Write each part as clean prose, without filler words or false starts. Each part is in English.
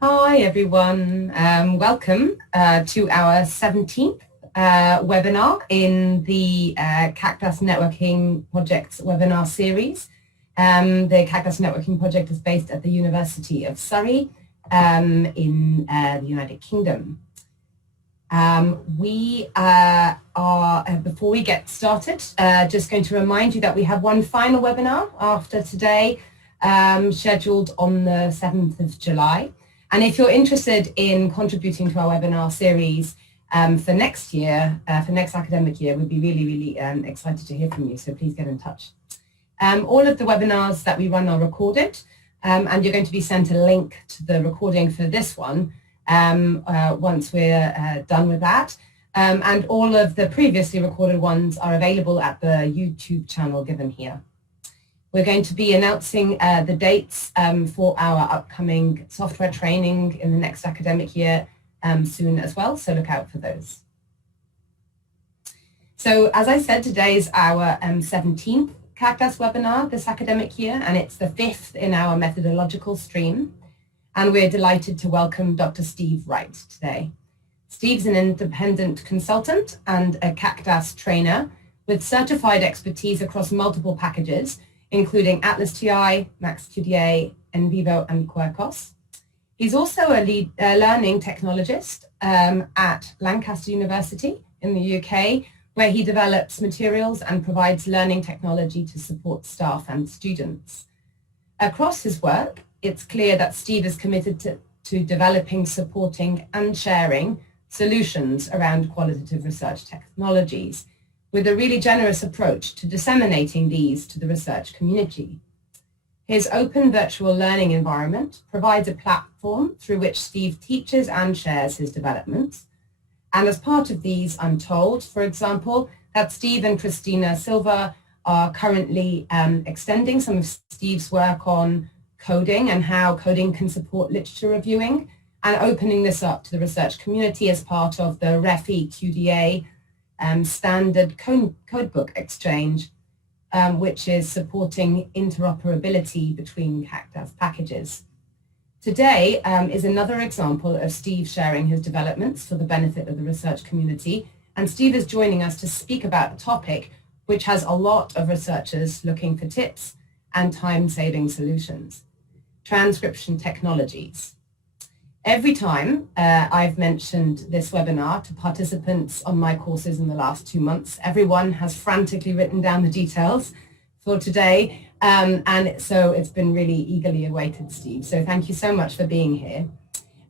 Hi everyone, welcome to our 17th webinar in the CAQDAS Networking Project's webinar series. The CAQDAS Networking Project is based at the University of Surrey in the United Kingdom. We are, before we get started, just going to remind you that we have one final webinar after today, scheduled on the 7th of July. And if you're interested in contributing to our webinar series for next year, for next academic year, we'd be really excited to hear from you, so please get in touch. All of the webinars that we run are recorded, and you're going to be sent a link to the recording for this one once we're done with that. And all of the previously recorded ones are available at the YouTube channel given here. We're going to be announcing the dates for our upcoming software training in the next academic year soon as well, so look out for those. So as I said, today is our 17th CAQDAS webinar this academic year, and it's the 5th in our methodological stream. And we're delighted to welcome Dr. Steve Wright today. Steve's an independent consultant and a CAQDAS trainer with certified expertise across multiple packages, including Atlas TI, CAQDA, Nvivo, and Quirkos. He's also a learning technologist at Lancaster University in the UK, where he develops materials and provides learning technology to support staff and students. Across his work, it's clear that Steve is committed to developing, supporting, and sharing solutions around qualitative research technologies, with a really generous approach to disseminating these to the research community. His open virtual learning environment provides a platform through which Steve teaches and shares his developments. And as part of these, I'm told, for example, that Steve and Christina Silva are currently extending some of Steve's work on coding and how coding can support literature reviewing, and opening this up to the research community as part of the REFI QDA standard codebook exchange, which is supporting interoperability between CAQDAS packages. Today is another example of Steve sharing his developments for the benefit of the research community, and Steve is joining us to speak about a topic which has a lot of researchers looking for tips and time-saving solutions: transcription technologies. Every time I've mentioned this webinar to participants on my courses in the last 2 months, everyone has frantically written down the details for today, and so it's been really eagerly awaited, Steve. So thank you so much for being here.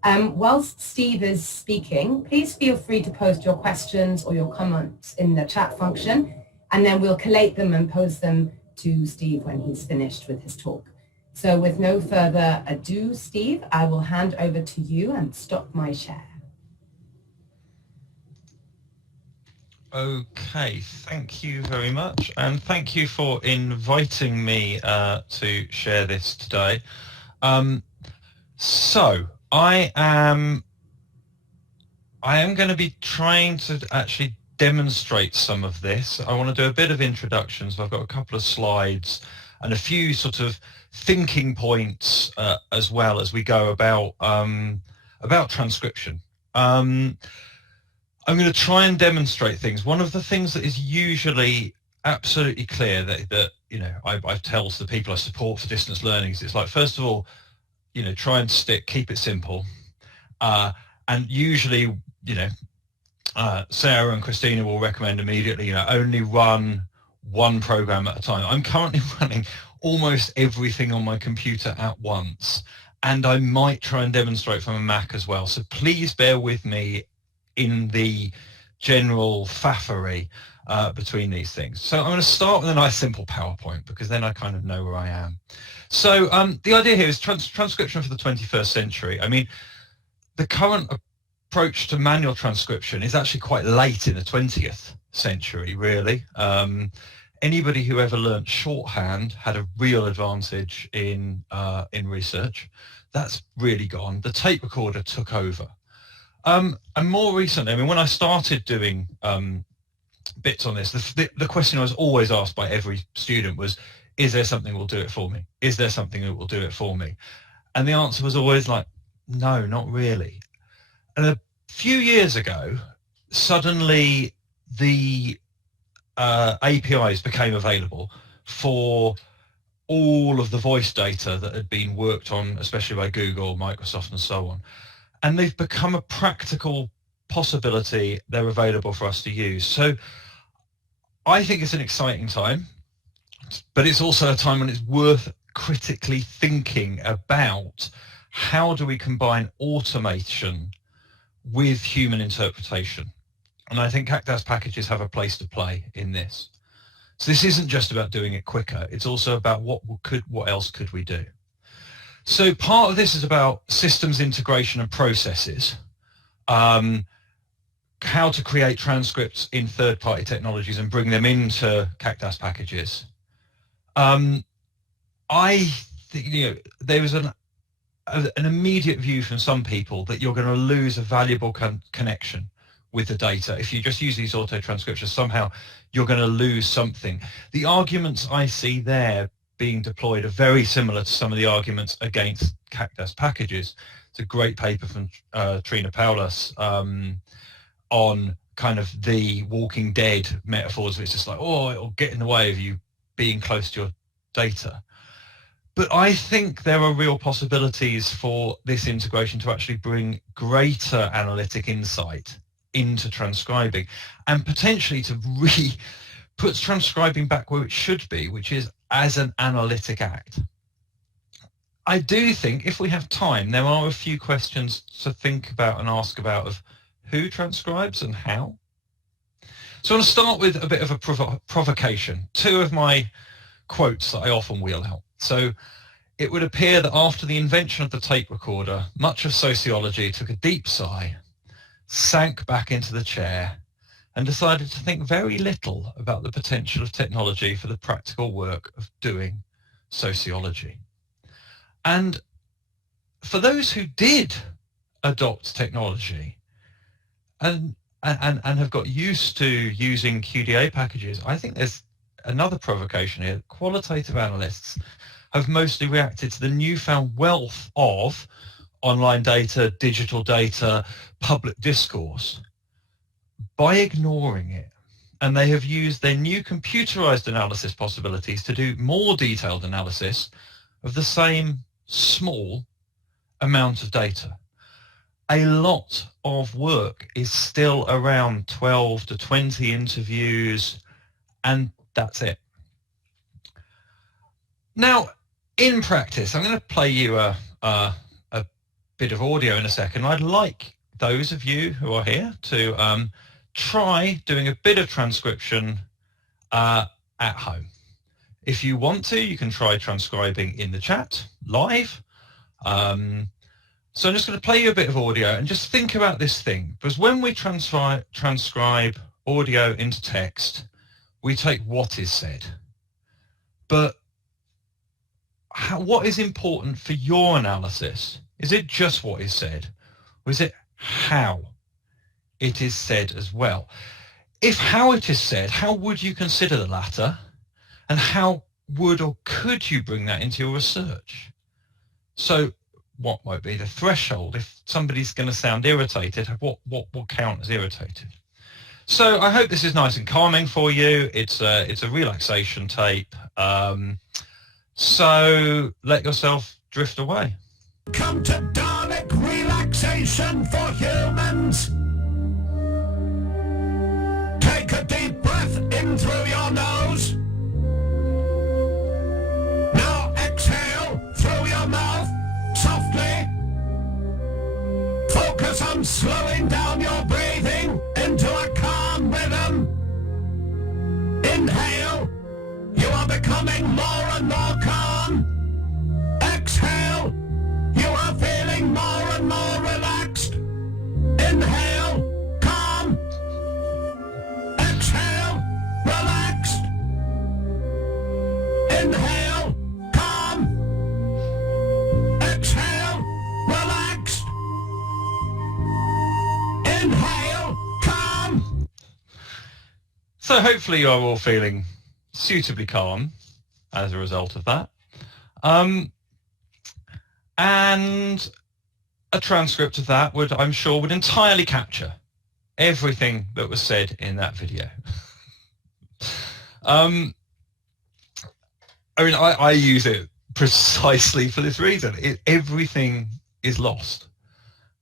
Whilst Steve is speaking, please feel free to post your questions or your comments in the chat function, and then we'll collate them and pose them to Steve when he's finished with his talk. So with no further ado, Steve, I will hand over to you and stop my share. Okay, thank you very much, and thank you for inviting me to share this today. So I am going to be trying to actually demonstrate some of this. I want to do a bit of introduction, so I've got a couple of slides and a few sort of thinking points as well as we go about transcription. I'm going to try and demonstrate things. One of the things that is usually absolutely clear that you know I tell to the people I support for distance learning is, it's like, first of all, you know, try and keep it simple, and usually, you know, Sarah and Christina will recommend immediately, you know, only run one program at a time. I'm currently running almost everything on my computer at once, and I might try and demonstrate from a Mac as well, so please bear with me in the general faffery between these things. So I'm going to start with a nice simple PowerPoint, because then I kind of know where I am. So the idea here is transcription for the 21st century. I mean, the current approach to manual transcription is actually quite late in the 20th century, really. Anybody who ever learnt shorthand had a real advantage in research. That's really gone. The tape recorder took over. And more recently, I mean, when I started doing bits on this, the question I was always asked by every student was, is there something that will do it for me? Is there something that will do it for me? And the answer was always like, No, not really. And a few years ago, suddenly the APIs became available for all of the voice data that had been worked on, especially by Google, Microsoft, and so on. And they've become a practical possibility. They're available for us to use. So I think it's an exciting time, but it's also a time when it's worth critically thinking about how do we combine automation with human interpretation. And I think CAQDAS packages have a place to play in this. So this isn't just about doing it quicker. It's also about what else could we do. So part of this is about systems integration and processes, how to create transcripts in third-party technologies and bring them into CAQDAS packages. I think there was an immediate view from some people that you're going to lose a valuable connection with the data. If you just use these auto transcriptions, somehow you're going to lose something. The arguments I see there being deployed are very similar to some of the arguments against CAQDAS packages. It's a great paper from Trina Paulus on kind of the Walking Dead metaphors. It's just like, oh, it'll get in the way of you being close to your data. But I think there are real possibilities for this integration to actually bring greater analytic insight into transcribing, and potentially to put transcribing back where it should be, which is as an analytic act. I do think if we have time, there are a few questions to think about and ask about of who transcribes and how. So I want to start with a bit of a provocation. Two of my quotes that I often wheel out. So it would appear that after the invention of the tape recorder, much of sociology took a deep sigh, sank back into the chair, and decided to think very little about the potential of technology for the practical work of doing sociology. And for those who did adopt technology and have got used to using QDA packages, I think there's another provocation here. Qualitative analysts have mostly reacted to the newfound wealth of online data, digital data, public discourse by ignoring it. And they have used their new computerized analysis possibilities to do more detailed analysis of the same small amount of data. A lot of work is still around 12 to 20 interviews, and that's it. Now, in practice, I'm going to play you a bit of audio in a second. I'd like those of you who are here to try doing a bit of transcription at home. If you want to, you can try transcribing in the chat live. So I'm just going to play you a bit of audio and just think about this thing, because when we transcribe audio into text, we take what is said. But what is important for your analysis? Is it just what is said, or is it how it is said as well? If how it is said, how would you consider the latter, and how would or could you bring that into your research? So what might be the threshold? If somebody's going to sound irritated, what will count as irritated? So I hope this is nice and calming for you. It's a relaxation tape. So let yourself drift away. Come to Dalek relaxation for humans. Take a deep breath in through your nose. Now exhale through your mouth softly. Focus on slowing down your breathing into a calm rhythm. Inhale. You are becoming more and more calm. Exhale. You are feeling more and more relaxed. Inhale, calm. Exhale, relaxed. Inhale, calm. Exhale, relaxed. Inhale, calm. So hopefully you are all feeling suitably calm as a result of that. And a transcript of that would, I'm sure, would entirely capture everything that was said in that video. I mean, I use it precisely for this reason. Everything is lost.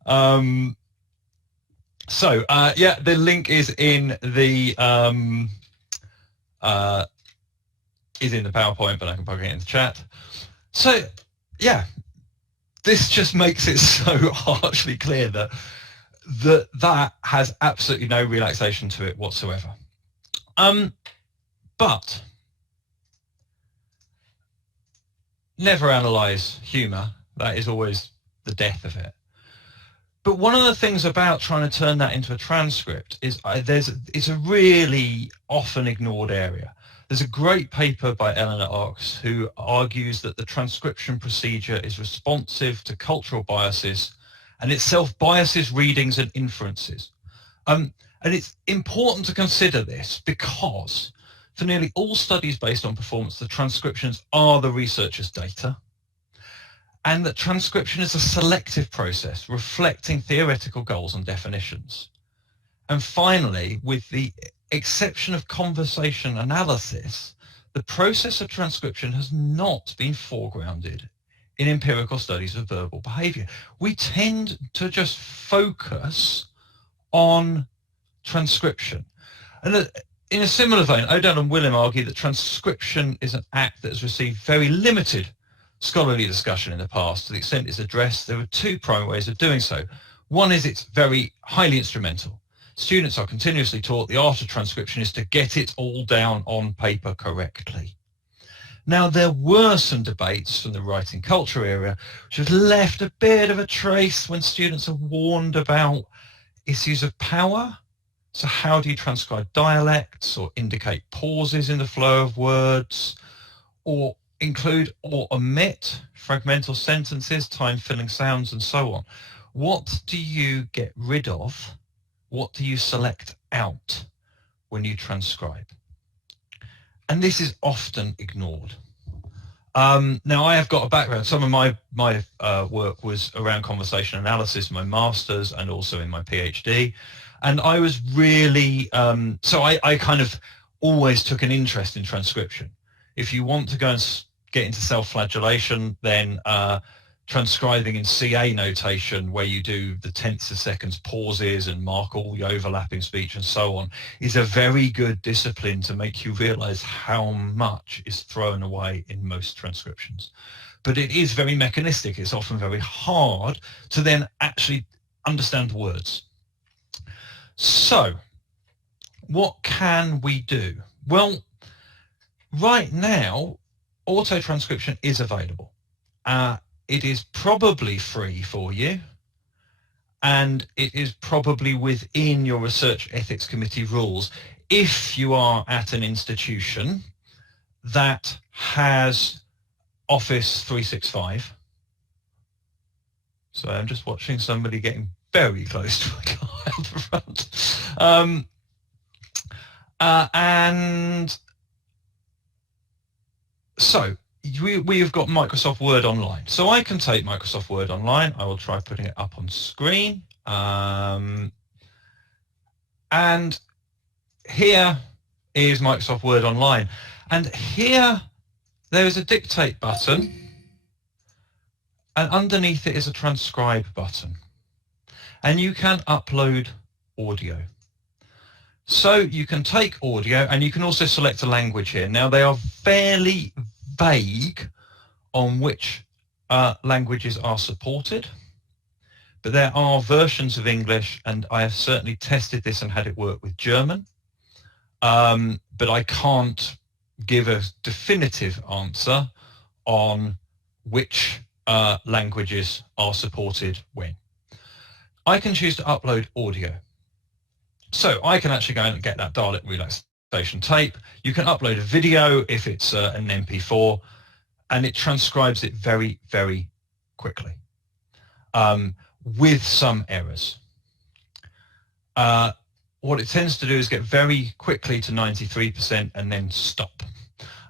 Yeah, the link is in the PowerPoint, but I can plug it in the chat. So, yeah, this just makes it so harshly clear that that has absolutely no relaxation to it whatsoever. But never analyze humour. That is always the death of it. But one of the things about trying to turn that into a transcript is it's a really often ignored area. There's a great paper by Eleanor Ox who argues that the transcription procedure is responsive to cultural biases and itself biases readings and inferences. And it's important to consider this because for nearly all studies based on performance, the transcriptions are the researcher's data, and that transcription is a selective process reflecting theoretical goals and definitions. And finally, with the exception of conversation analysis, the process of transcription has not been foregrounded in empirical studies of verbal behavior. We tend to just focus on transcription. And in a similar vein, O'Donnell and Willem argue that transcription is an act that has received very limited scholarly discussion in the past. To the extent it's addressed, there are two primary ways of doing so. One is it's very highly instrumental. Students are continuously taught the art of transcription is to get it all down on paper correctly. Now, there were some debates from the writing culture area which have left a bit of a trace when students are warned about issues of power. So how do you transcribe dialects or indicate pauses in the flow of words, or include or omit fragmental sentences, time-filling sounds, and so on? What do you get rid of? What do you select out when you transcribe? And this is often ignored. Now, I have got a background. Some of my work was around conversation analysis, my master's, and also in my PhD. And I was really, so I kind of always took an interest in transcription. If you want to go and get into self-flagellation, then transcribing in CA notation, where you do the tenths of seconds pauses and mark all the overlapping speech and so on, is a very good discipline to make you realize how much is thrown away in most transcriptions. But it is very mechanistic. It's often very hard to then actually understand the words. So what can we do? Well, right now, auto transcription is available. It is probably free for you, and it is probably within your research ethics committee rules if you are at an institution that has Office 365. So I'm just watching somebody getting very close to a car out the front. And so we have got Microsoft Word Online. So I can take Microsoft Word Online. I will try putting it up on screen. And here is Microsoft Word Online. And here there is a dictate button, and underneath it is a transcribe button. And you can upload audio. So you can take audio, and you can also select a language here. Now, they are fairly vague on which languages are supported, but there are versions of English, and I have certainly tested this and had it work with German, but I can't give a definitive answer on which languages are supported when. I can choose to upload audio. So I can actually go and get that dialect relaxation tape. You can upload a video if it's an MP4, and it transcribes it very, very quickly with some errors. What it tends to do is get very quickly to 93% and then stop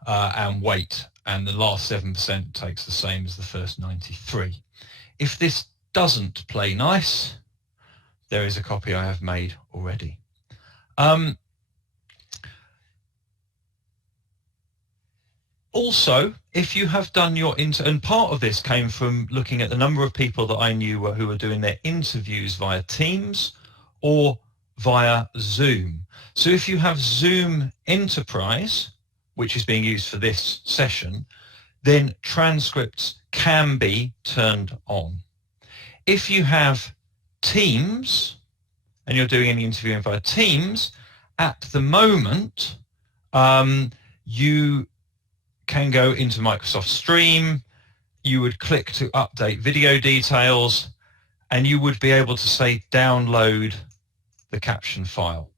and wait, and the last 7% takes the same as the first 93. If this doesn't play nice, there is a copy I have made already. Also, if you have done your and part of this came from looking at the number of people that I knew who were doing their interviews via Teams or via Zoom. So if you have Zoom Enterprise, which is being used for this session, then transcripts can be turned on. If you have Teams and you're doing any interviewing via Teams, at the moment, you can go into Microsoft Stream, you would click to update video details, and you would be able to say download the caption file.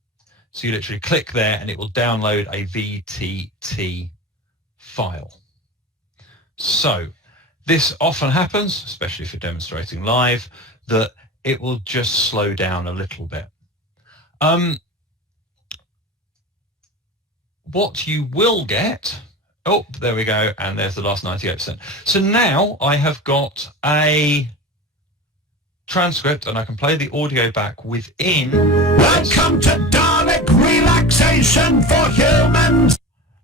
So you literally click there and it will download a VTT file. So this often happens, especially if you're demonstrating live, that it will just slow down a little bit. What you will get, oh, there we go, and there's the last 98%. So now I have got a transcript and I can play the audio back within. Welcome to Dalek Relaxation for Humans.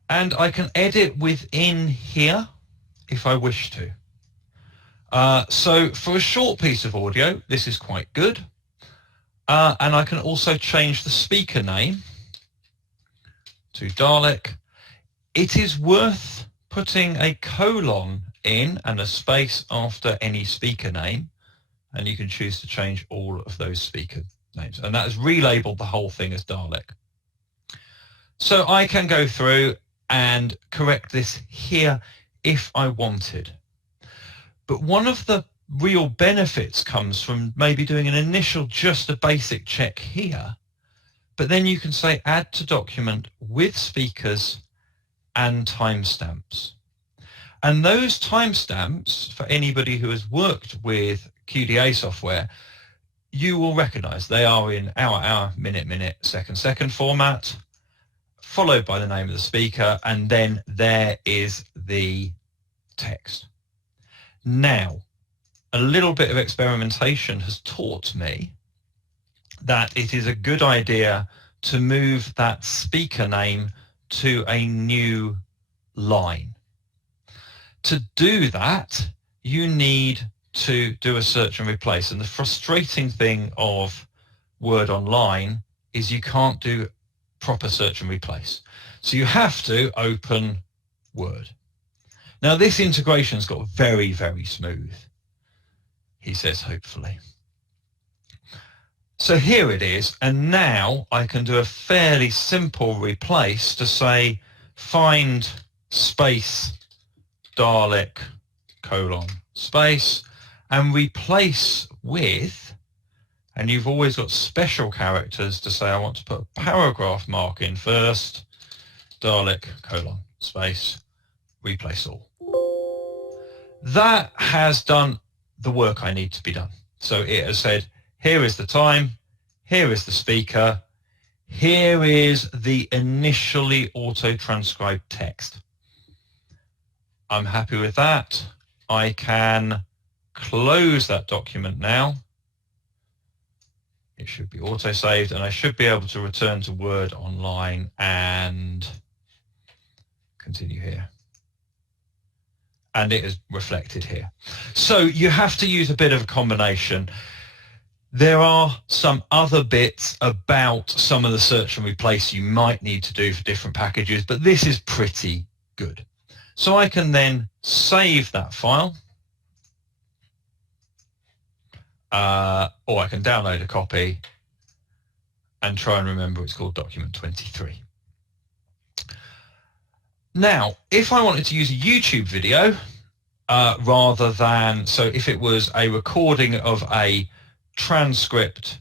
And I can edit within here if I wish to. So for a short piece of audio, this is quite good. And I can also change the speaker name to Dalek. It is worth putting a colon in and a space after any speaker name, and you can choose to change all of those speaker names. And that has relabeled the whole thing as Dalek. So I can go through and correct this here if I wanted. But one of the real benefits comes from maybe doing an initial, just a basic check here, but then you can say add to document with speakers and timestamps. And those timestamps, for anybody who has worked with QDA software, you will recognize they are in hour, minute, second format, followed by the name of the speaker, and then there is the text. Now, a little bit of experimentation has taught me that it is a good idea to move that speaker name to a new line. To do that, you need to do a search and replace. And the frustrating thing of Word Online is you can't do proper search and replace. So you have to open Word. Now this integration's got very, very smooth, he says, hopefully. So here it is, and now I can do a fairly simple replace to say find space Dalek colon space and replace with, and you've always got special characters to say I want to put a paragraph mark in first, Dalek colon space, replace all. That has done the work I need to be done. So it has said, here is the time, here is the speaker, here is the initially auto-transcribed text. I'm happy with that. I can close that document now. It should be auto-saved, and I should be able to return to Word Online and continue here. And it is reflected here. So you have to use a bit of a combination. There are some other bits about some of the search and replace you might need to do for different packages, but this is pretty good. So I can then save that file, or I can download a copy and try and remember it's called document 23. Now, if I wanted to use a YouTube video, rather than, so if it was a recording of a transcript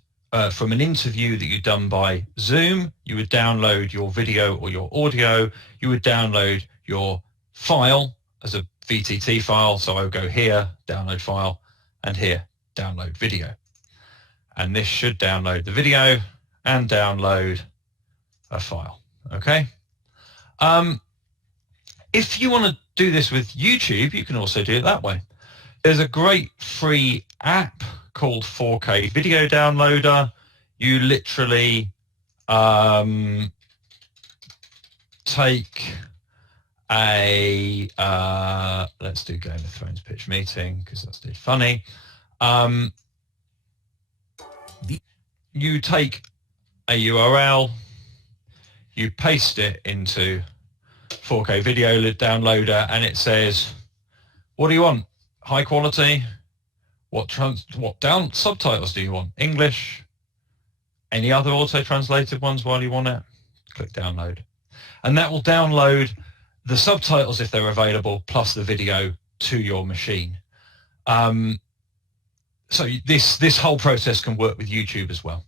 from an interview that you'd done by Zoom, you would download your video or your audio, you would download your file as a VTT file. So I would go here, download file, and here, download video. And this should download the video and download a file, okay? If you want to do this with YouTube, you can also do it that way. There's a great free app called 4K Video Downloader. You literally take a, let's do Game of Thrones pitch meeting because that's too funny. You take a URL, you paste it into 4K Video Downloader, and it says, what do you want? High quality? What subtitles do you want? English? Any other auto-translated ones while you want it? Click download. And that will download the subtitles if they're available, plus the video to your machine. So this whole process can work with YouTube as well.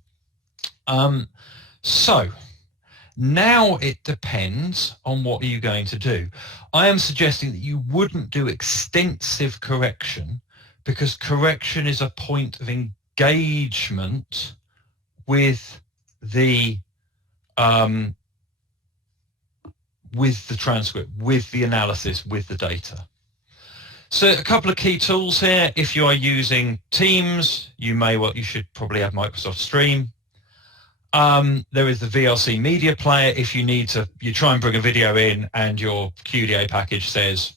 So now it depends on what are you going to do. I am suggesting that you wouldn't do extensive correction, because correction is a point of engagement with the transcript, with the analysis, with the data. So a couple of key tools here. If you are using Teams, you should probably have Microsoft Stream. There is the Vlc Media Player. If you try and bring a video in and your QDA package says,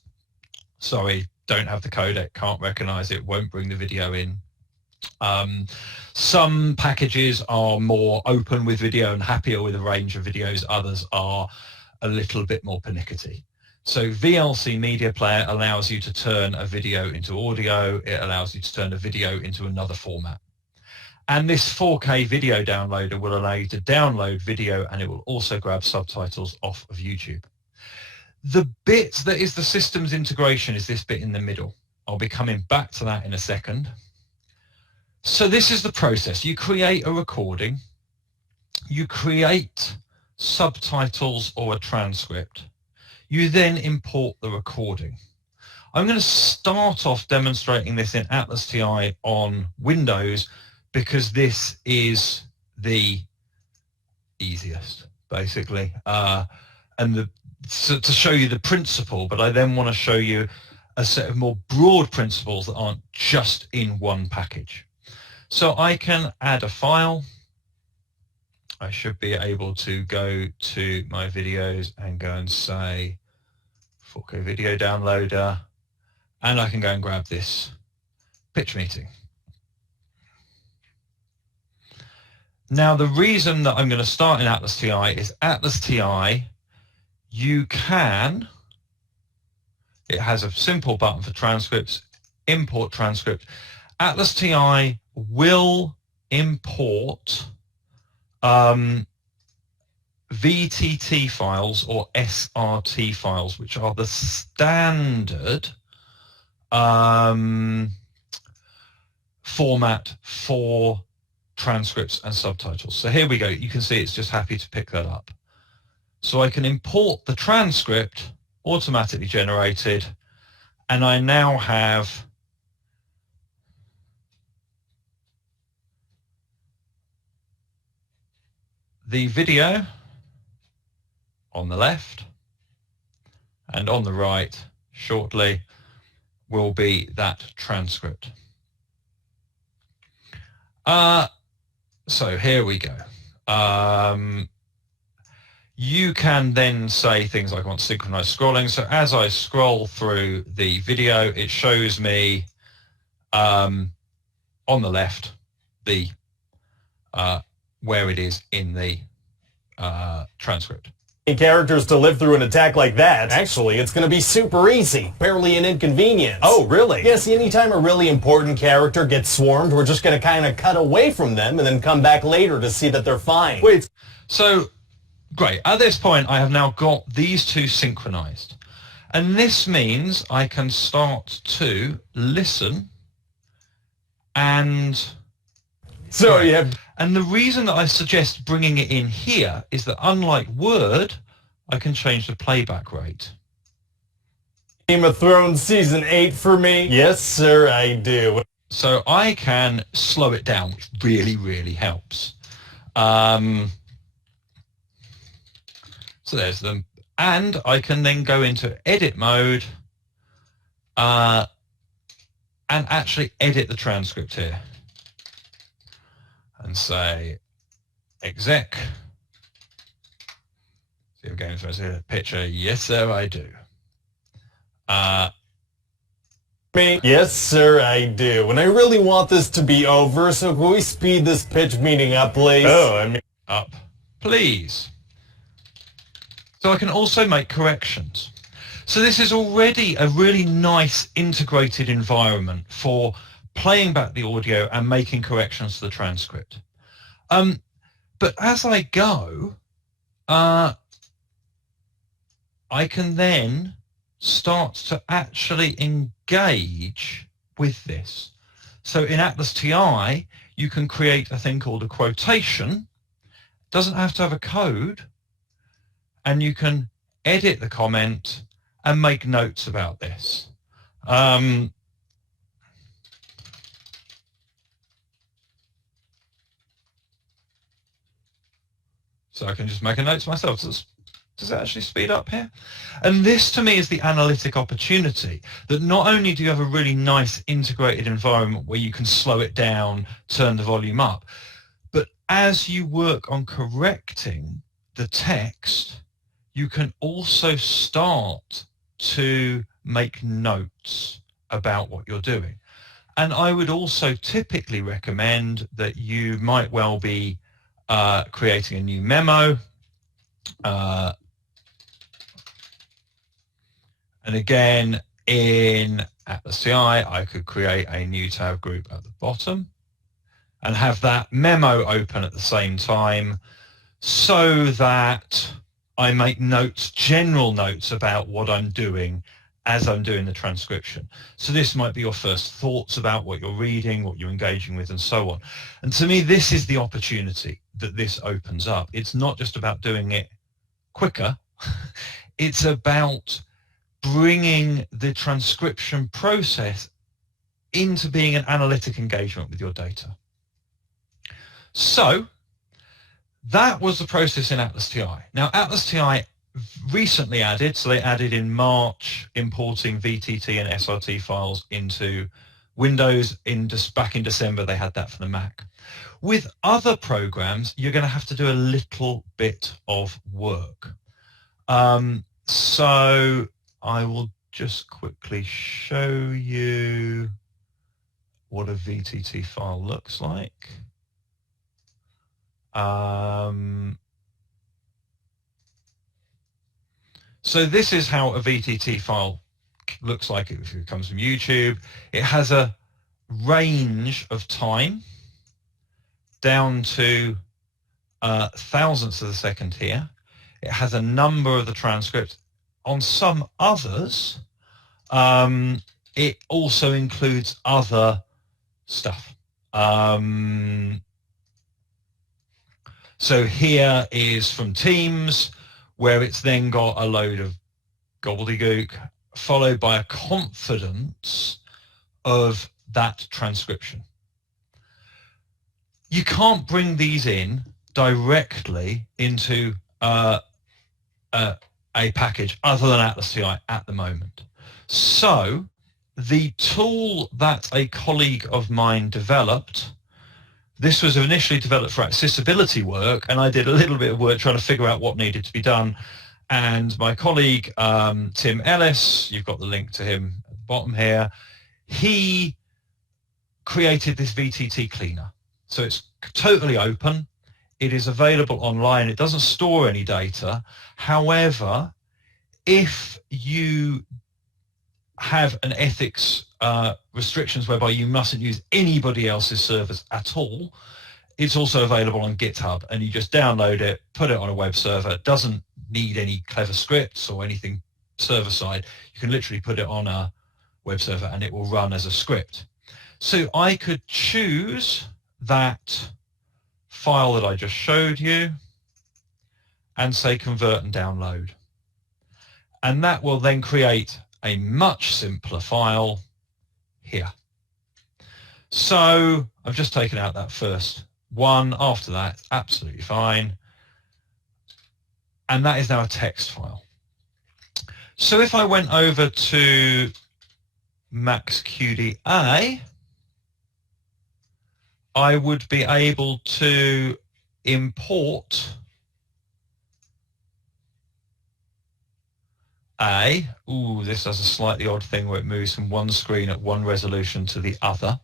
sorry, don't have the codec, can't recognize it, won't bring the video in. Some packages are more open with video and happier with a range of videos. Others are a little bit more pernickety. So Vlc Media Player allows you to turn a video into audio. It allows you to turn a video into another format. And this 4K video downloader will allow you to download video, and it will also grab subtitles off of YouTube. The bit that is the systems integration is this bit in the middle. I'll be coming back to that in a second. So this is the process. You create a recording, you create subtitles or a transcript. You then import the recording. I'm going to start off demonstrating this in Atlas TI on Windows because this is the easiest, basically, and to show you the principle, but I then want to show you a set of more broad principles that aren't just in one package. So I can add a file. I should be able to go to my videos and go and say 4K Video Downloader, and I can go and grab this pitch meeting. Now, the reason that I'm going to start in Atlas TI is Atlas TI, it has a simple button for transcripts, import transcript. Atlas TI will import VTT files or SRT files, which are the standard format for transcripts and subtitles. So here we go. You can see it's just happy to pick that up. So I can import the transcript automatically generated, and I now have the video on the left, and on the right shortly will be that transcript. So here we go. You can then say things like I want synchronized scrolling. So as I scroll through the video, it shows me on the left the where it is in the transcript. Characters to live through an attack like that. Actually, it's going to be super easy. Barely an inconvenience. Oh, really? Yes, anytime a really important character gets swarmed, we're just going to kind of cut away from them and then come back later to see that they're fine. Wait. So, great. At this point, I have now got these two synchronized. And this means I can start to listen and... So you have... And the reason that I suggest bringing it in here is that unlike Word, I can change the playback rate. Game of Thrones Season 8 for me? Yes, sir, I do. So I can slow it down, which really, really helps. So there's them. And I can then go into edit mode and actually edit the transcript here. and say exec. See, I'm going for a picture. Yes, sir, I do. Me? Yes, sir, I do. And I really want this to be over, so can we speed this pitch meeting up, please? Oh, I mean... Up, please. So I can also make corrections. So this is already a really nice integrated environment for playing back the audio and making corrections to the transcript. But as I go, I can then start to actually engage with this. So in Atlas TI, you can create a thing called a quotation. It doesn't have to have a code, and you can edit the comment and make notes about this. So I can just make a note to myself. Does it actually speed up here? And this to me is the analytic opportunity, that not only do you have a really nice integrated environment where you can slow it down, turn the volume up, but as you work on correcting the text, you can also start to make notes about what you're doing. And I would also typically recommend that you might well be creating a new memo. And again, in Atlas TI, I could create a new tab group at the bottom and have that memo open at the same time so that I make notes, general notes about what I'm doing as I'm doing the transcription. So this might be your first thoughts about what you're reading, what you're engaging with, and so on. And to me, this is the opportunity that this opens up. It's not just about doing it quicker. It's about bringing the transcription process into being an analytic engagement with your data. So that was the process in Atlas TI. Now, Atlas TI recently added, so they added in March, importing VTT and SRT files into Windows. Back in December, they had that for the Mac. With other programs, you're going to have to do a little bit of work. So I will just quickly show you what a VTT file looks like. So this is how a VTT file looks like if it comes from YouTube. It has a range of time down to thousandths of a second here. It has a number of the transcript. On some others, it also includes other stuff. So here is from Teams, where it's then got a load of gobbledygook, followed by a confidence of that transcription. You can't bring these in directly into a package other than Atlas TI at the moment. So the tool that a colleague of mine developed, this was initially developed for accessibility work, and I did a little bit of work trying to figure out what needed to be done. And my colleague, Tim Ellis, you've got the link to him at the bottom here, he created this VTT cleaner. So it's totally open. It is available online. It doesn't store any data. However, if you have an ethics restrictions whereby you mustn't use anybody else's servers at all, it's also available on GitHub, and you just download it, put it on a web server. It doesn't need any clever scripts or anything server side. You can literally put it on a web server and it will run as a script. So I could choose that file that I just showed you and say convert and download. And that will then create a much simpler file here. So I've just taken out that first one. After that, absolutely fine. And that is now a text file. So if I went over to CAQDA, I would be able to import this does a slightly odd thing where it moves from one screen at one resolution to the other,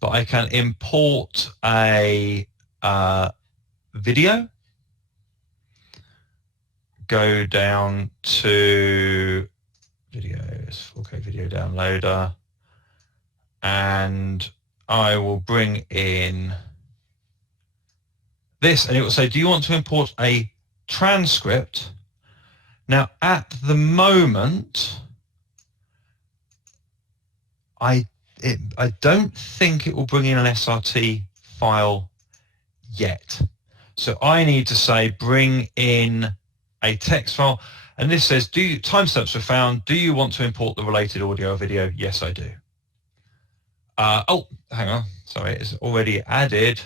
but I can import a video, go down to videos, 4K video downloader, and I will bring in this, and it will say, do you want to import a transcript? Now, at the moment, I don't think it will bring in an SRT file yet. So I need to say, bring in a text file. And this says, timestamps were found. Do you want to import the related audio or video? Yes, I do. Oh, hang on. Sorry, it's already added.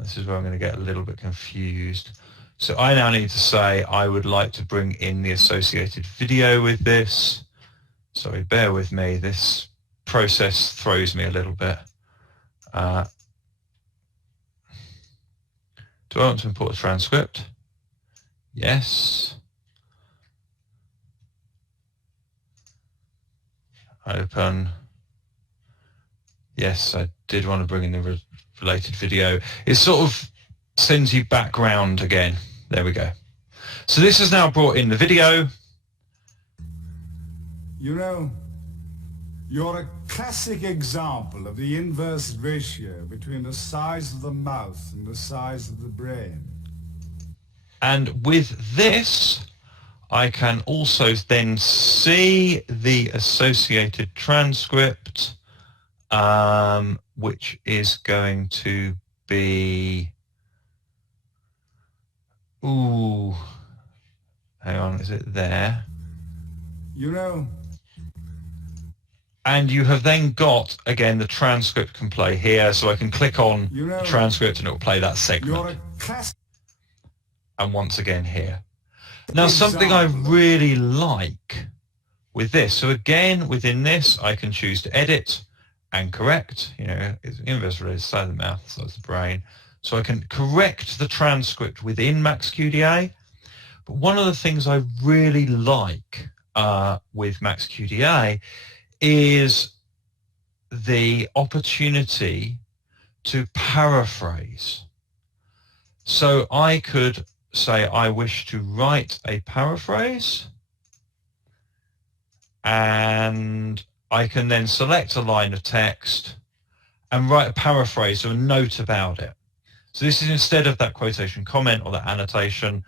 This is where I'm going to get a little bit confused. So I now need to say I would like to bring in the associated video with this. Sorry, bear with me. This process throws me a little bit. Do I want to import a transcript? Yes. Open. Yes, I did want to bring in the related video. It sort of sends you background again. There we go. So this has now brought in the video. You know, you're a classic example of the inverse ratio between the size of the mouth and the size of the brain. And with this, I can also then see the associated transcript, which is going to be, hang on, is it there? You know. And you have then got, again, the transcript can play here, so I can click on the transcript and it will play that segment. And once again here. Now, something I really like with this, so again, within this, I can choose to edit and correct, it's inverse related side of the mouth, size of the brain. So I can correct the transcript within MaxQDA. But one of the things I really like with MaxQDA is the opportunity to paraphrase. So I could say I wish to write a paraphrase, and I can then select a line of text and write a paraphrase or a note about it. So this is instead of that quotation comment or that annotation,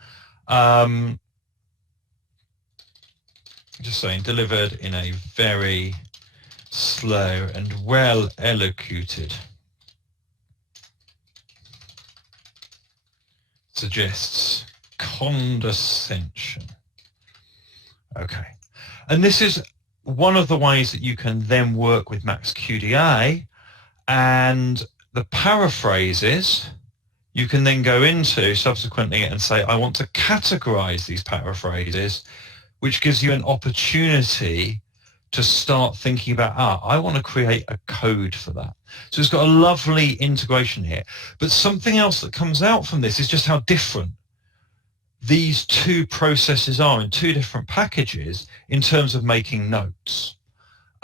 just saying delivered in a very slow and well elocuted. Suggests condescension. Okay. And this is one of the ways that you can then work with MaxQDA, and the paraphrases you can then go into subsequently and say, I want to categorize these paraphrases, which gives you an opportunity to start thinking about, I want to create a code for that. So it's got a lovely integration here. But something else that comes out from this is just how different these two processes are in two different packages in terms of making notes.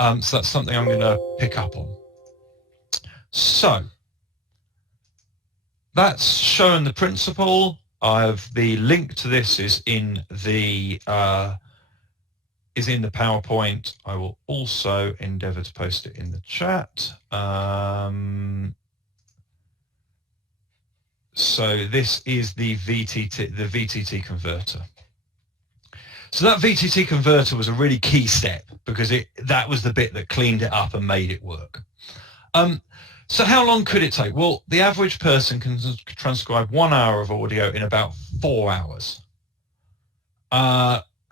So that's something I'm going to pick up on. So that's shown the principle. The link to this is in the PowerPoint. I will also endeavour to post it in the chat. So this is the VTT converter. So that VTT converter was a really key step because that was the bit that cleaned it up and made it work. So how long could it take? Well, the average person can transcribe 1 hour of audio in about 4 hours.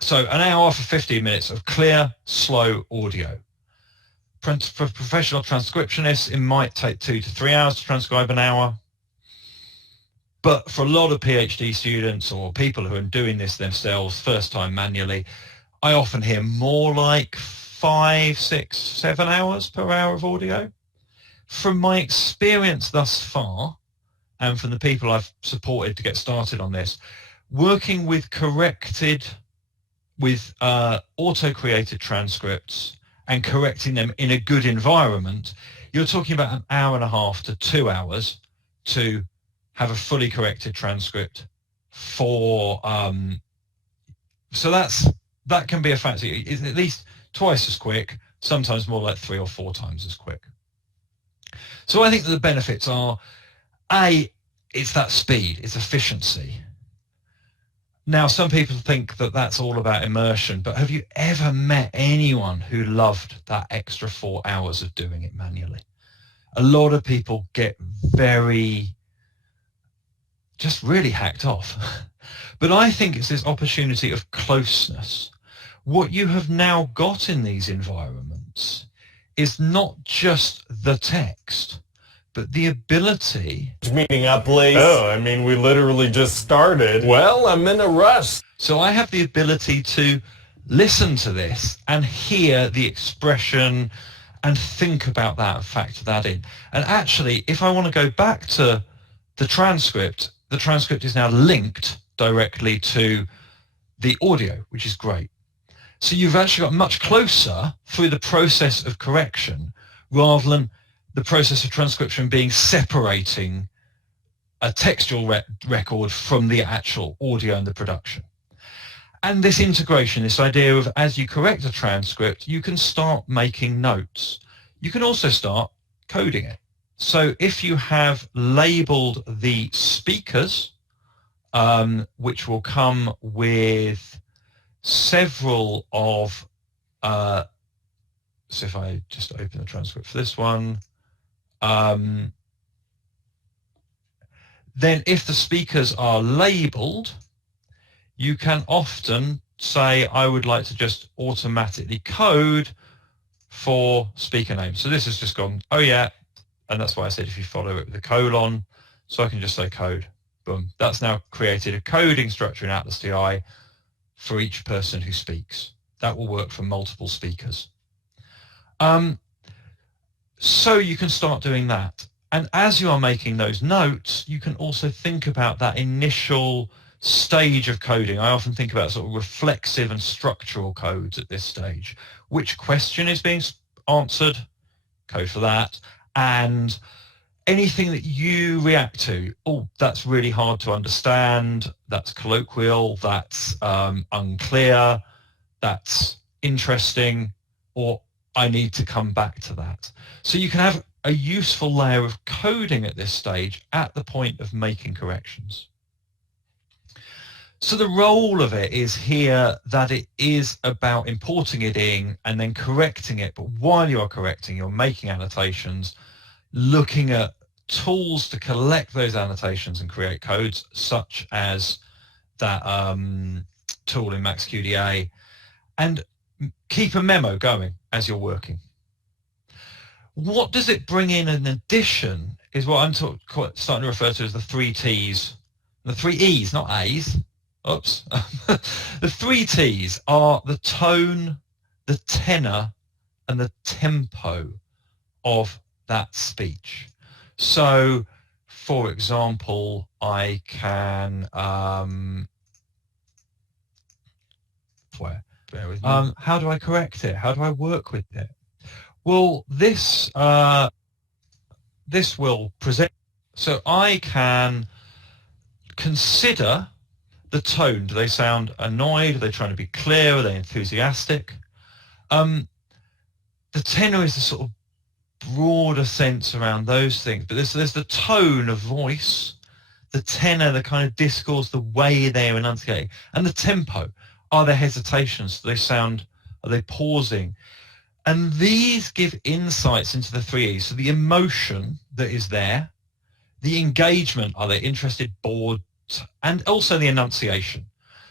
So an hour for 15 minutes of clear, slow audio. For professional transcriptionists, it might take 2 to 3 hours to transcribe an hour. But for a lot of PhD students or people who are doing this themselves, first time manually, I often hear more like 5, 6, 7 hours per hour of audio. From my experience thus far, and from the people I've supported to get started on this, working with auto-created transcripts and correcting them in a good environment, you're talking about an hour and a half to 2 hours to have a fully corrected transcript for, so that can be a factor. It's at least twice as quick, sometimes more like 3 or 4 times as quick. So I think that the benefits are, A, it's that speed, it's efficiency. Now, some people think that that's all about immersion, but have you ever met anyone who loved that extra 4 hours of doing it manually? A lot of people get just really hacked off. But I think it's this opportunity of closeness. What you have now got in these environments is not just the text, but the ability... Meeting up, please. Oh, I mean, we literally just started. Well, I'm in a rush. So I have the ability to listen to this and hear the expression and think about that and factor that in. And actually, if I want to go back to the transcript is now linked directly to the audio, which is great. So you've actually got much closer through the process of correction rather than the process of transcription being separating a textual record from the actual audio and the production. And this integration, this idea of as you correct a transcript, you can start making notes. You can also start coding it. So if you have labeled the speakers, which will come with several of, so if I just open the transcript for this one, then if the speakers are labeled, you can often say, I would like to just automatically code for speaker name. So this has just gone, oh yeah, and that's why I said if you follow it with a colon, so I can just say code. Boom. That's now created a coding structure in Atlas TI for each person who speaks. That will work for multiple speakers. So you can start doing that. And as you are making those notes, you can also think about that initial stage of coding. I often think about sort of reflexive and structural codes at this stage. Which question is being answered? Code for that. And anything that you react to, oh, that's really hard to understand, that's colloquial, that's unclear, that's interesting, or I need to come back to that. So you can have a useful layer of coding at this stage at the point of making corrections. So the role of it is here that it is about importing it in and then correcting it, but while you're correcting, you're making annotations, looking at tools to collect those annotations and create codes, such as that tool in CAQDAS, and keep a memo going as you're working. What does it bring in addition is what I'm starting to refer to as the 3 T's. The 3 E's, not A's. Oops. The 3 T's are the tone, the tenor, and the tempo of that speech. So, for example, I can, bear with me. How do I correct it? How do I work with it? Well, this will present, so I can consider the tone. Do they sound annoyed? Are they trying to be clear? Are they enthusiastic? The tenor is the sort of broader sense around those things, but there's the tone of voice, the tenor, the kind of discourse, the way they're enunciating, and the tempo. Are there hesitations? Do they sound, are they pausing? And these give insights into the 3 E's. So the emotion that is there, the engagement, are they interested, bored, and also the enunciation.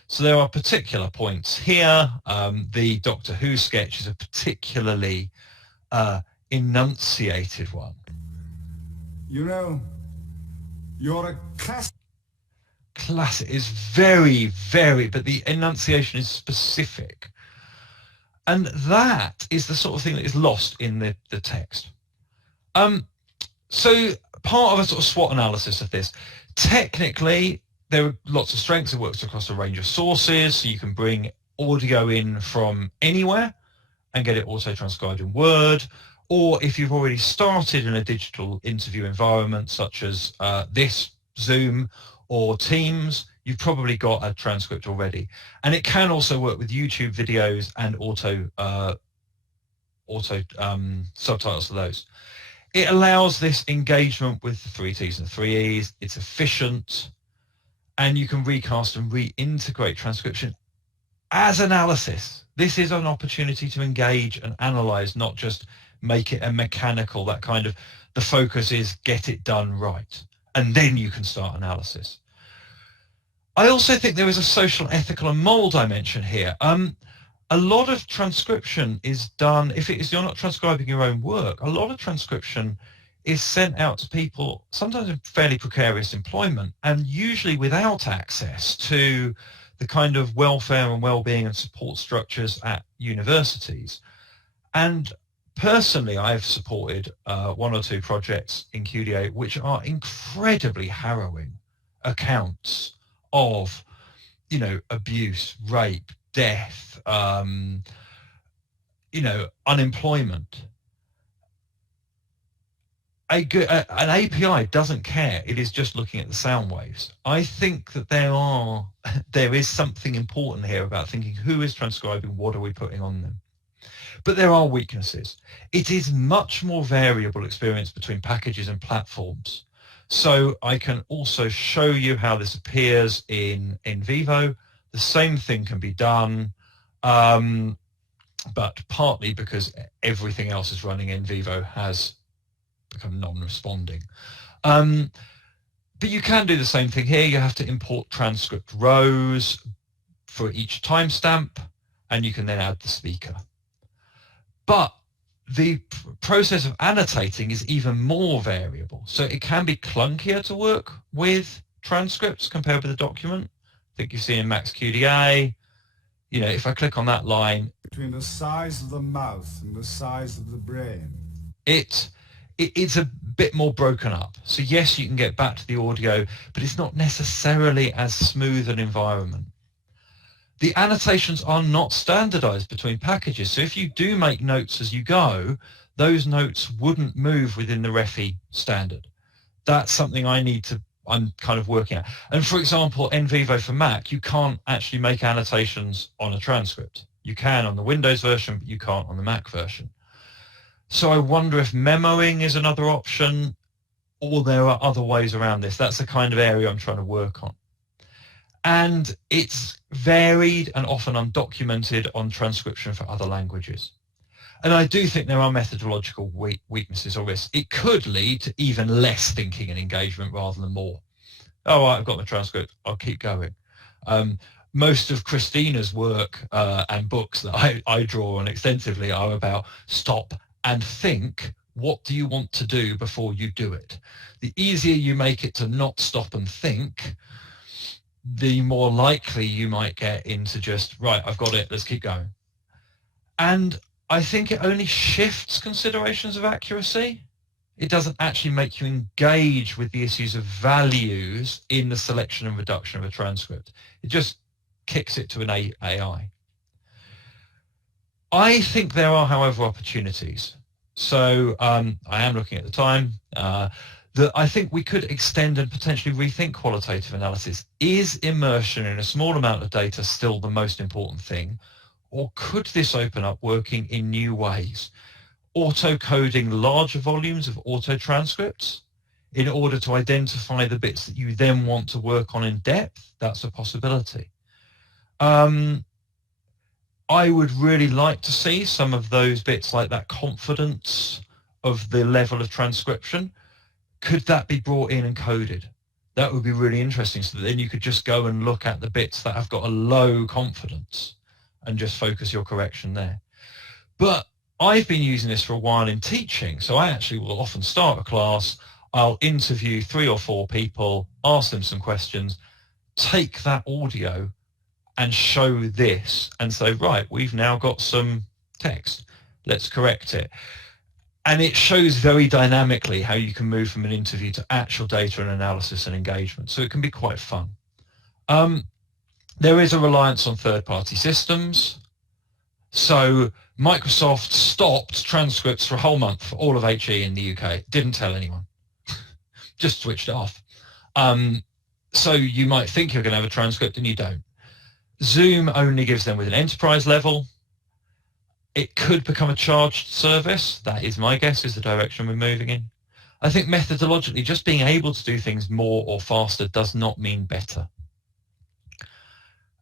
So there are particular points here. The Doctor Who sketch is a particularly enunciated one. You know, you're a classic. Classic is very, very, but the enunciation is specific. And that is the sort of thing that is lost in the text. So part of a sort of SWOT analysis of this, technically, there are lots of strengths. It works across a range of sources, so you can bring audio in from anywhere and get it auto-transcribed in Word. Or if you've already started in a digital interview environment, such as this, Zoom, or Teams, you've probably got a transcript already. And it can also work with YouTube videos and auto subtitles for those. It allows this engagement with the 3 T's and 3 E's. It's efficient, and you can recast and reintegrate transcription as analysis. This is an opportunity to engage and analyze, not just make it a mechanical, that kind of, the focus is get it done right, and then you can start analysis. I also think there is a social, ethical, and moral dimension here. A lot of transcription is done, if you're not transcribing your own work, a lot of transcription is sent out to people, sometimes in fairly precarious employment, and usually without access to the kind of welfare and well-being and support structures at universities. And personally, I've supported 1 or 2 projects in QDA which are incredibly harrowing accounts of, you know, abuse, rape, death, you know, unemployment. An API doesn't care. It is just looking at the sound waves. I think that there is something important here about thinking who is transcribing, what are we putting on them. But there are weaknesses. It is much more variable experience between packages and platforms. So I can also show you how this appears in Nvivo. The same thing can be done, but partly because everything else is running, Nvivo has become non-responding. But you can do the same thing here. You have to import transcript rows for each timestamp, and you can then add the speaker. But the process of annotating is even more variable. So it can be clunkier to work with transcripts compared with a document. I think you see in Max QDA, you know, if I click on that line, Between the size of the mouth and the size of the brain. it's a bit more broken up. So yes, you can get back to the audio, but it's not necessarily as smooth an environment. The annotations are not standardized between packages. So if you do make notes as you go, those notes wouldn't move within the Refi standard. That's something I'm kind of working at. And for example, Nvivo for Mac, you can't actually make annotations on a transcript. You can on the Windows version, but you can't on the Mac version. So I wonder if memoing is another option, or there are other ways around this. That's the kind of area I'm trying to work on. And it's varied and often undocumented on transcription for other languages. And I do think there are methodological weaknesses or risks. It could lead to even less thinking and engagement rather than more. Oh, right, I've got my transcript, I'll keep going. Most of Christina's work and books that I draw on extensively are about stop and think, what do you want to do before you do it? The easier you make it to not stop and think, the more likely you might get into just, right, I've got it, let's keep going. And I think it only shifts considerations of accuracy. It doesn't actually make you engage with the issues of values in the selection and reduction of a transcript. It just kicks it to an AI. I think there are, however, opportunities. So I am looking at the time. That I think we could extend and potentially rethink qualitative analysis. Is immersion in a small amount of data still the most important thing? Or could this open up working in new ways? Auto-coding larger volumes of auto-transcripts in order to identify the bits that you then want to work on in depth? That's a possibility. I would really like to see some of those bits like that confidence of the level of transcription. Could that be brought in and coded? That would be really interesting, so that then you could just go and look at the bits that have got a low confidence and just focus your correction there. But I've been using this for a while in teaching, so I actually will often start a class, I'll interview 3 or 4 people, ask them some questions, take that audio and show this and say, right, we've now got some text. Let's correct it. And it shows very dynamically how you can move from an interview to actual data and analysis and engagement. So it can be quite fun. There is a reliance on third-party systems. So Microsoft stopped transcripts for a whole month for all of HE in the UK. Didn't tell anyone. Just switched it off. So you might think you're going to have a transcript and you don't. Zoom only gives them with an enterprise level. It could become a charged service. That is my guess, is the direction we're moving in. I think methodologically, just being able to do things more or faster does not mean better.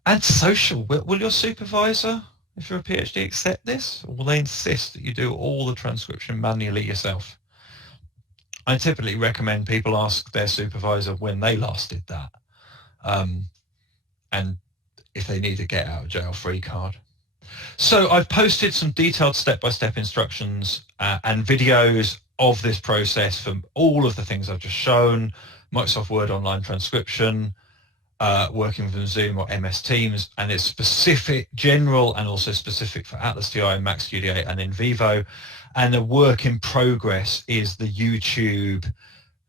And social. Will your supervisor, if you're a PhD, accept this? Or will they insist that you do all the transcription manually yourself? I typically recommend people ask their supervisor when they last did that. And if they need a get out of jail free card. So I've posted some detailed step-by-step instructions and videos of this process from all of the things I've just shown, Microsoft Word Online Transcription, working from Zoom or MS Teams, and it's specific, general, and also specific for Atlas TI, CAQDAS, and Nvivo. And the work in progress is the YouTube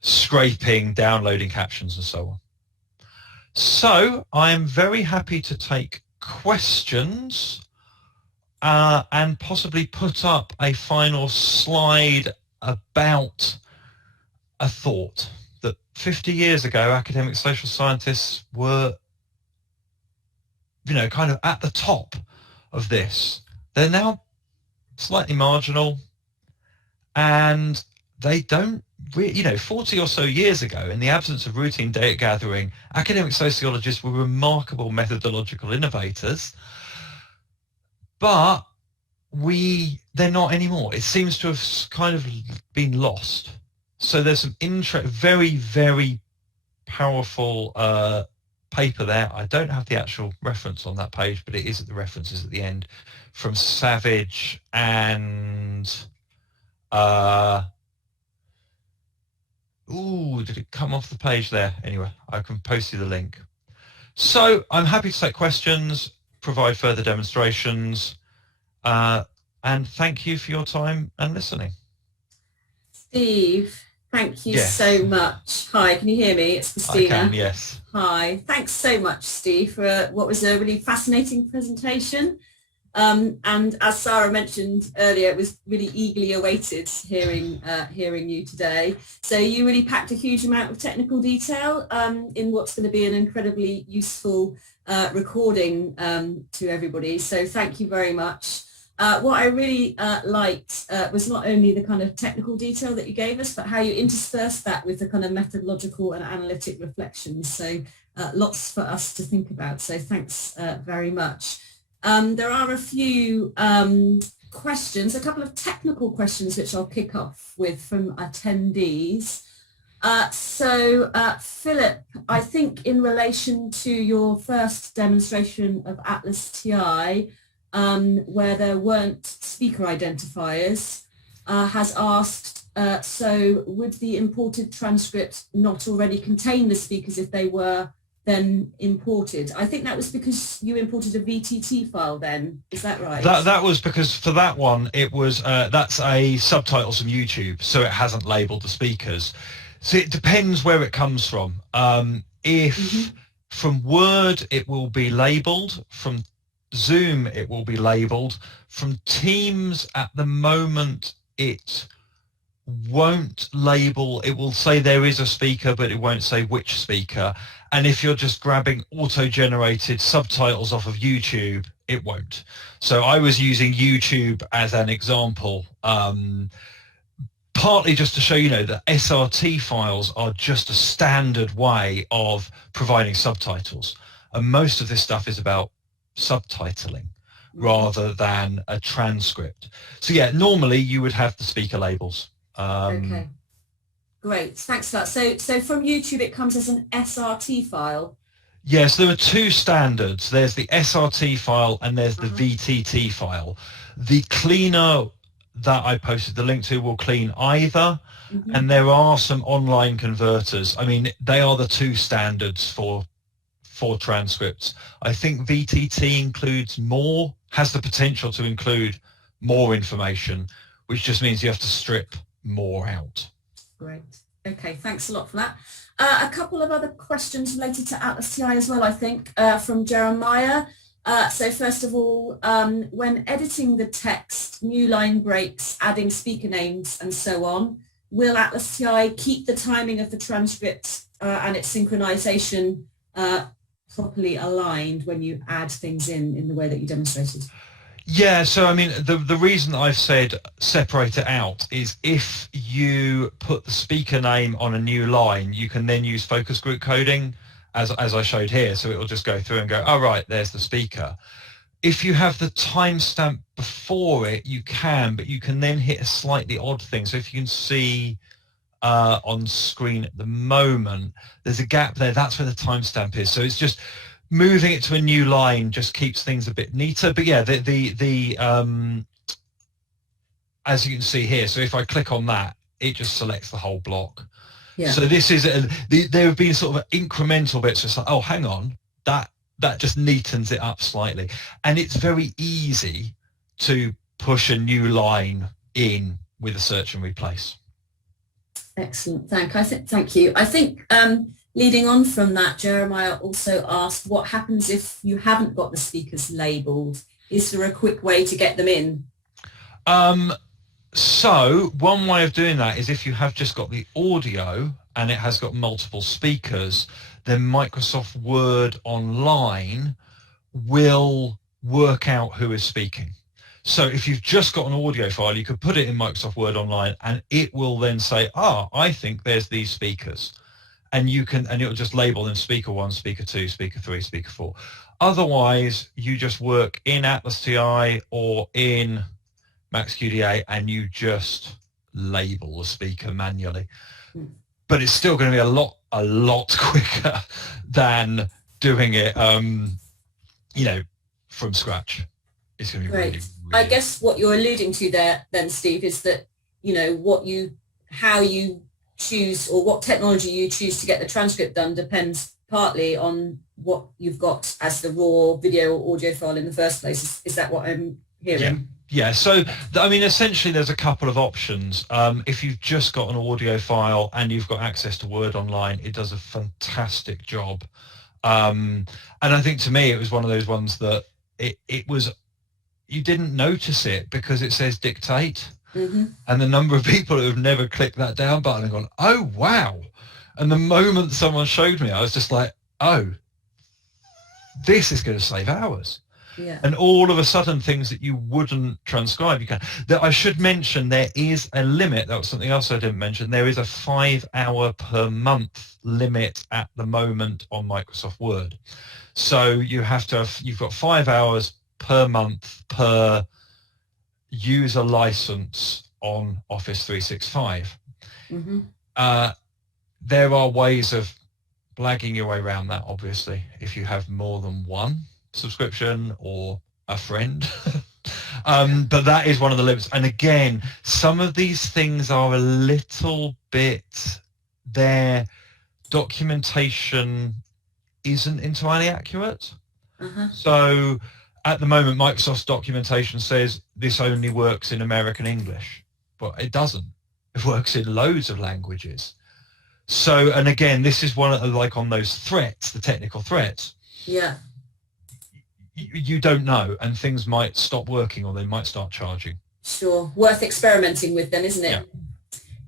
scraping, downloading captions, and so on. So I'm very happy to take questions and possibly put up a final slide about a thought that 50 years ago academic social scientists were, kind of at the top of this. They're now slightly marginal, and they don't really, 40 or so years ago, in the absence of routine data gathering, academic sociologists were remarkable methodological innovators, but they're not anymore. It seems to have kind of been lost. So there's some very, very powerful paper there. I don't have the actual reference on that page, but it is at the references at the end, from Savage and did it come off the page there? Anyway, I can post you the link. So I'm happy to take questions, provide further demonstrations, and thank you for your time and listening. Steve, thank you Yes. so much. Hi, can you hear me? It's Christina. I can, yes. Hi, thanks so much, Steve, for what was a really fascinating presentation. And as Sarah mentioned earlier, it was really eagerly awaited hearing you today. So you really packed a huge amount of technical detail in what's going to be an incredibly useful recording to everybody. So thank you very much. What I really liked was not only the kind of technical detail that you gave us, but how you interspersed that with the kind of methodological and analytic reflections. So lots for us to think about. So thanks very much. There are a few questions, a couple of technical questions, which I'll kick off with from attendees. Philip, I think in relation to your first demonstration of Atlas TI, where there weren't speaker identifiers, has asked, so would the imported transcript not already contain the speakers if they were then imported? I think that was because you imported a VTT file then, is that right? That was because for that one, it was, that's a subtitles from YouTube, so it hasn't labelled the speakers. So it depends where it comes from. If from Word, it will be labelled. From Zoom, it will be labelled. From Teams, at the moment, it won't label. It will say there is a speaker, but it won't say which speaker. And if you're just grabbing auto-generated subtitles off of YouTube, it won't. So I was using YouTube as an example, partly just to show, that SRT files are just a standard way of providing subtitles. And most of this stuff is about subtitling rather than a transcript. So yeah, normally you would have the speaker labels. Okay. Great, thanks for that. So from YouTube, it comes as an SRT file? Yes, there are two standards. There's the SRT file and there's the VTT file. The cleaner that I posted the link to will clean either, and there are some online converters. I mean, they are the two standards for transcripts. I think VTT includes more, has the potential to include more information, which just means you have to strip more out. Great. Okay, thanks a lot for that. A couple of other questions related to Atlas TI as well, I think, from Jeremiah. So first of all, when editing the text, new line breaks, adding speaker names and so on, will Atlas TI keep the timing of the transcript and its synchronization properly aligned when you add things in the way that you demonstrated? Yeah, so I mean, the reason I've said separate it out is if you put the speaker name on a new line, you can then use focus group coding, as I showed here. So it will just go through and go, oh, right, there's the speaker. If you have the timestamp before it, you can, but you can then hit a slightly odd thing. So if you can see on screen at the moment, there's a gap there. That's where the timestamp is. So it's just moving it to a new line just keeps things a bit neater. But yeah, as you can see here, so if I click on that, it just selects the whole block. Yeah. So this is there have been sort of incremental bits. It's like, oh, hang on, that just neatens it up slightly, and it's very easy to push a new line in with a search and replace. Excellent. Thank you. I think leading on from that, Jeremiah also asked, what happens if you haven't got the speakers labelled? Is there a quick way to get them in? So one way of doing that is if you have just got the audio and it has got multiple speakers, then Microsoft Word Online will work out who is speaking. So if you've just got an audio file, you could put it in Microsoft Word Online and it will then say, I think there's these speakers. And it'll just label them speaker 1, speaker 2, speaker 3, speaker 4. Otherwise, you just work in Atlas TI or in CAQDAS and you just label the speaker manually. But it's still going to be a lot quicker than doing it, from scratch. It's going to be really. I guess what you're alluding to there then, Steve, is that, how you choose or what technology you choose to get the transcript done depends partly on what you've got as the raw video or audio file in the first place. Is that what I'm hearing? Yeah. So, I mean, essentially there's a couple of options. If you've just got an audio file and you've got access to Word Online, it does a fantastic job. And I think to me, it was one of those ones that it was, you didn't notice it because it says dictate. Mm-hmm. And the number of people who have never clicked that down button and gone, oh, wow. And the moment someone showed me, I was just like, oh, this is going to save hours. Yeah. And all of a sudden, things that you wouldn't transcribe, you can. I should mention there is a limit. That was something else I didn't mention. There is a 5 hour per month limit at the moment on Microsoft Word. So you've got 5 hours per month per user license on Office 365. Mm-hmm. There are ways of blagging your way around that, obviously, if you have more than one subscription or a friend. But that is one of the limits. And again, some of these things are a little bit, their documentation isn't entirely accurate. Uh-huh. So at the moment, Microsoft's documentation says this only works in American English, but it doesn't. It works in loads of languages. So, and again, this is one of, like on those threats, the technical threats. Yeah. You don't know, and things might stop working or they might start charging. Sure. Worth experimenting with then, isn't it? Yeah.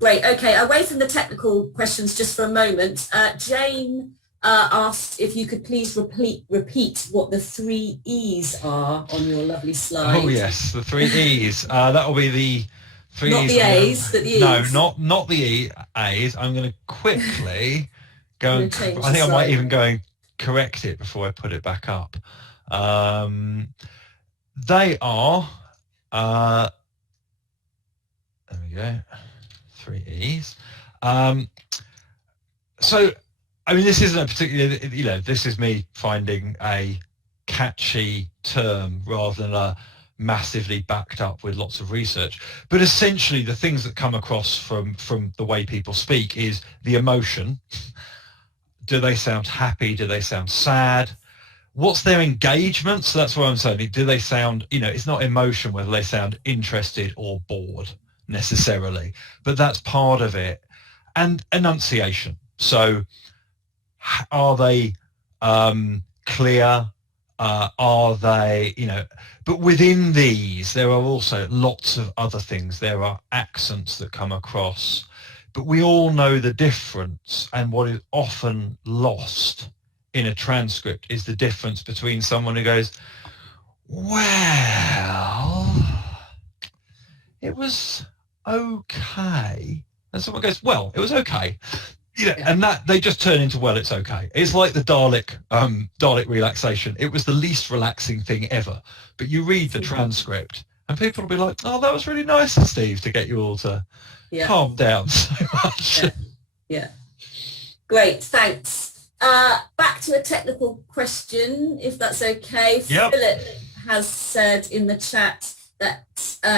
Great. Okay. Away from the technical questions just for a moment, Jane asked if you could please repeat what the 3 E's are on your lovely slide. Oh yes, the 3 E's. That will be the 3 not E's. The A's, but the E's. No, not the A's. I'm going to quickly go and I think I might even go and correct it before I put it back up. They are, there we go, 3 E's. So, I mean, this isn't a particular, this is me finding a catchy term rather than a massively backed up with lots of research. But essentially the things that come across from the way people speak is the emotion. Do they sound happy? Do they sound sad? What's their engagement? So that's what I'm saying. Do they sound, it's not emotion whether they sound interested or bored necessarily, but that's part of it. And enunciation. So are they clear? Are they, but within these, there are also lots of other things. There are accents that come across, but we all know the difference, and what is often lost in a transcript is the difference between someone who goes, well, it was okay, and someone goes, well, it was okay. And that they just turn into, well, it's okay. It's like the Dalek relaxation. It was the least relaxing thing ever. But you read the transcript and people will be like, oh, that was really nice, Steve, to get you all to calm down so much. Yeah. Great, thanks. Back to a technical question, if that's okay. Yep. Philip has said in the chat that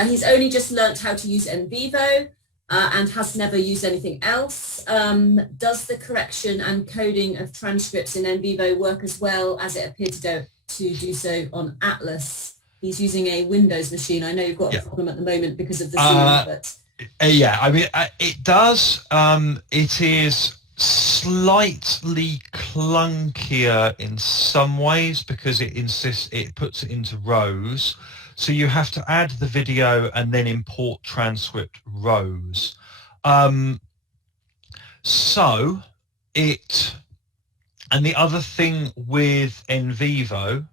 he's only just learnt how to use Nvivo. And has never used anything else. Does the correction and coding of transcripts in Nvivo work as well as it appeared to do so on Atlas? He's using a Windows machine. I know you've got a problem at the moment because of the Zoom, but... Yeah, I mean, it does. It is slightly clunkier in some ways because it puts it into rows. So you have to add the video and then import transcript rows. And the other thing with Nvivo,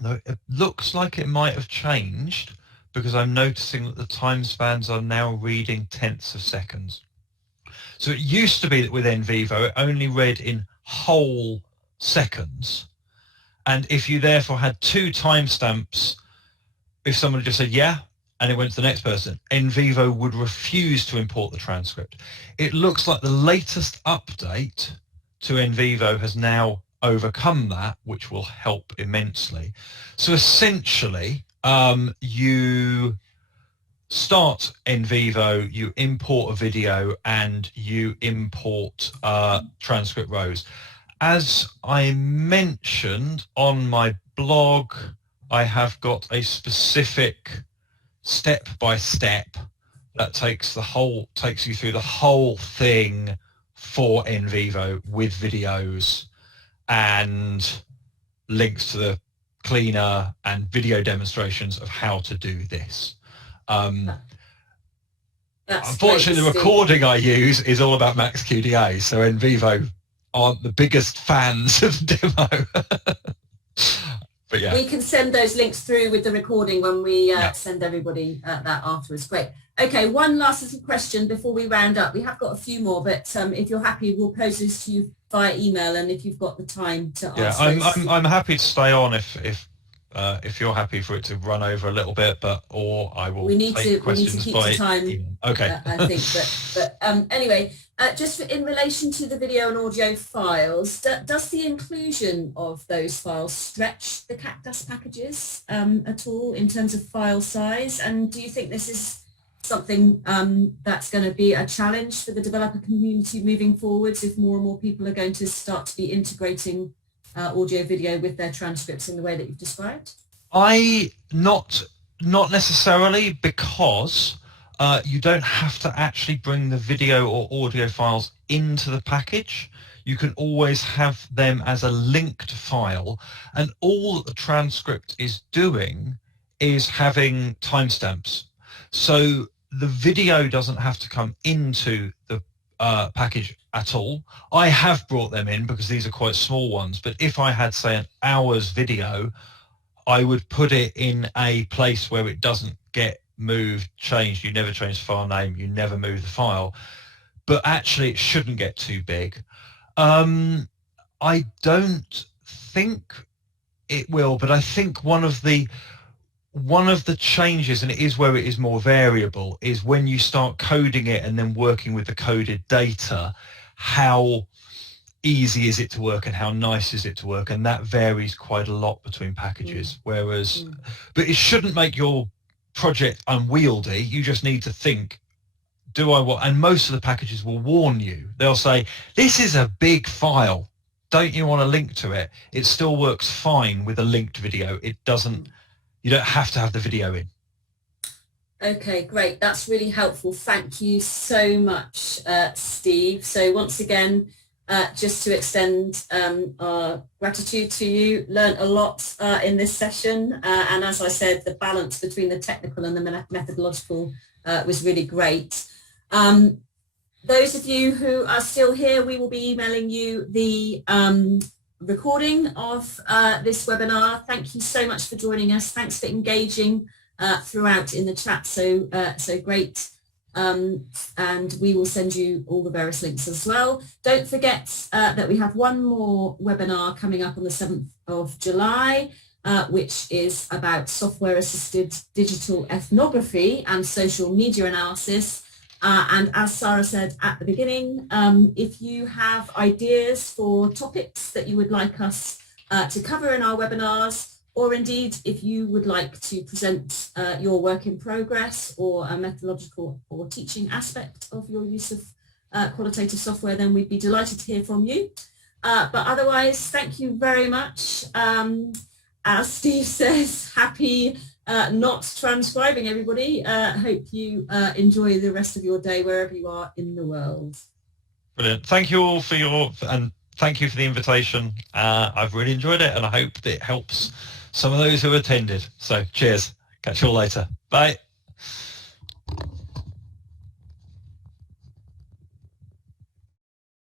though it looks like it might have changed because I'm noticing that the time spans are now reading tenths of seconds. So it used to be that with Nvivo, it only read in whole seconds. And if you therefore had two timestamps, if someone just said, yeah, and it went to the next person, Nvivo would refuse to import the transcript. It looks like the latest update to Nvivo has now overcome that, which will help immensely. So essentially, you start Nvivo, you import a video, and you import transcript rows. As I mentioned on my blog, I have got a specific step-by-step that takes you through the whole thing for Nvivo with videos and links to the cleaner and video demonstrations of how to do this. Unfortunately, the recording I use is all about CAQDAS, so Nvivo aren't the biggest fans of the demo. But yeah. We can send those links through with the recording when we send everybody that afterwards. Great. Okay, one last little question before we round up. We have got a few more, but if you're happy, we'll pose this to you via email, and if you've got the time to answer. Yeah, I'm happy to stay on if you're happy for it to run over a little bit, or I will. We need to keep the time. Email. Okay. I think, but anyway, just in relation to the video and audio files, does the inclusion of those files stretch the CAQDAS packages at all in terms of file size? And do you think this is something that's going to be a challenge for the developer community moving forwards if more and more people are going to start to be integrating audio video with their transcripts in the way that you've described? Not necessarily, because you don't have to actually bring the video or audio files into the package. You can always have them as a linked file, and all that the transcript is doing is having timestamps. So the video doesn't have to come into the package at all. I have brought them in because these are quite small ones, but if I had, say, an hour's video, I would put it in a place where it doesn't get moved, changed. You never change the file name, you never move the file, but actually it shouldn't get too big. I don't think it will, but I think one of the changes, and it is where it is more variable, is when you start coding it and then working with the coded data, how easy is it to work and how nice is it to work, and that varies quite a lot between packages. Whereas, but it shouldn't make your project unwieldy. You just need to think, do I want, and most of the packages will warn you. They'll say, this is a big file. don't you want to link to it, it still works fine with a linked video. It doesn't, you don't have to have the video in. Okay, great. That's really helpful. Thank you so much, Steve. So once again, just to extend our gratitude to you, learned a lot in this session. And as I said, the balance between the technical and the methodological was really great. Those of you who are still here, we will be emailing you the recording of this webinar. Thank you so much for joining us. Thanks for engaging throughout in the chat. So great. And we will send you all the various links as well. Don't forget that we have one more webinar coming up on the 7th of July, which is about software-assisted digital ethnography and social media analysis. And as Sarah said at the beginning, if you have ideas for topics that you would like us to cover in our webinars, or indeed if you would like to present your work in progress or a methodological or teaching aspect of your use of qualitative software, then we'd be delighted to hear from you. But otherwise, thank you very much. As Steve says, happy not transcribing, everybody. Hope you enjoy the rest of your day wherever you are in the world. Brilliant. Thank you all for and thank you for the invitation. I've really enjoyed it, and I hope that it helps some of those who attended. So cheers. Catch you all later. Bye.